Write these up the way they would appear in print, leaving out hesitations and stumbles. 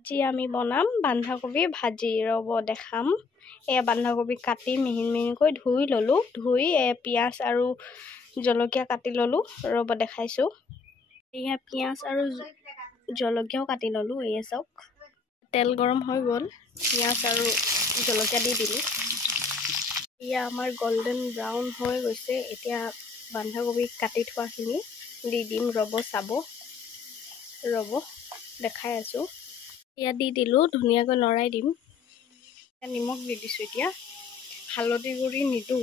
আজি আমি বনাম বন্ধাকবি ভাজি ৰব দেখাম বন্ধাকবি কাটি মিহিন মিহিনকৈ ধুই ললো ধুই পিয়াজ আৰু জলকীয়া কাটি ললো ৰব দেখাইছো পিয়াজ আৰু জলকীয়াও কাটি ললো চাওক তেল গৰম হৈ গল পিয়াজ আৰু জলকীয়া দি দিলো আমাৰ গোল্ডেন ব্ৰাউন হৈ গৈছে এতিয়া বন্ধাকবি কাটি থোৱাখিনি দি দিম ৰব চাব ৰব দেখাই আছো দি দিলো ধুনীয়াকৈ লৰাই দিম নিমখ দি দিছো এতিয়া হালধি গুড়ি নিদো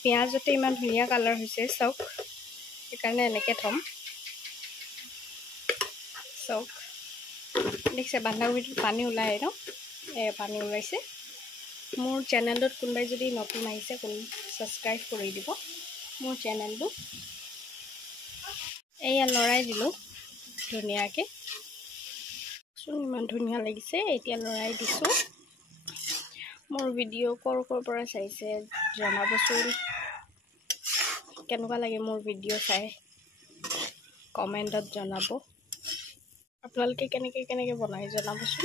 পিয়াজতে ইমান ধুনীয়া কালাৰ হৈছে চাওক সেইকাৰণে এনেকৈ থম চাওক দেখছে বন্ধাকবিটো পানী ওলাই ন পানী ওলাইছে মোৰ চেনেলটোত কোনোবাই যদি নতুন আহিছে সাবস্ক্ৰাইব কৰি দিব মোৰ চেনেলটো লৰাই দিলো ধুনীয়াকৈ ইমান ধুনীয়া লাগিছে এতিয়া লৰাই দিছো মোৰ ভিডিঅ' কৰ পৰা চাইছে জনাবচোন কেনেকুৱা লাগে মোৰ ভিডিঅ' চাই কমেণ্টত জনাব আপোনালোকে কেনেকৈ বনাই জনাবচোন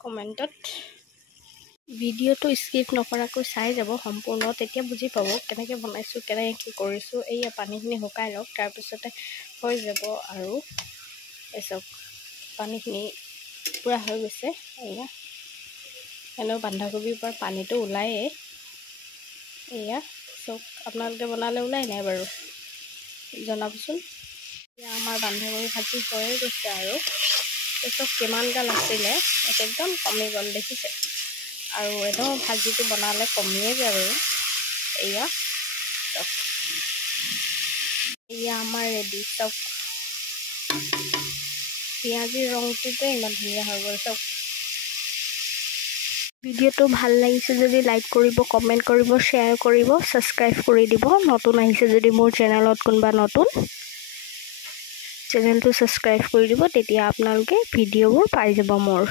কমেণ্টত ভিডিঅ'টো স্কিপ নকৰাকৈ চাই যাব সম্পূৰ্ণ তেতিয়া বুজি পাব কেনেকৈ বনাইছো কেনেকৈ কি কৰিছো পানীখিনি শুকাই লওক তাৰপিছতে হৈ যাব আৰু এসব পানীখিনি পুৰা হৈ গৈছে এনেও বন্ধাকবিৰ পৰা পানীটো ওলায়ে চব আপোনালোকে বনালে ওলাই নাই বাৰু জনাবচোন আমাৰ বন্ধাকবি ভাজি হৈয়ে গৈছে আৰু চব কিমান গাল আছিলে একদম কমি গ'ল দেখিছে আৰু এনেও ভাজিটো বনালে কমিয়ে যায় বাৰু আমাৰ ৰেডি চব পিঁয়াজৰ ৰংটোতে ইমান ধুনীয়া হৈ গ'ল চব ভিডিঅ'টো ভাল লাগিছে যদি লাইক কৰিব কমেণ্ট কৰিব শ্বেয়াৰ কৰিব সাবস্ক্ৰাইব কৰি দিব নতুন আহিছে যদি মোৰ চেনেলত কোনোবা নতুন চেনেলটো সাবস্ক্ৰাইব কৰি দিব তেতিয়া আপোনালোকে ভিডিঅ'বোৰ পাই যাব মোৰ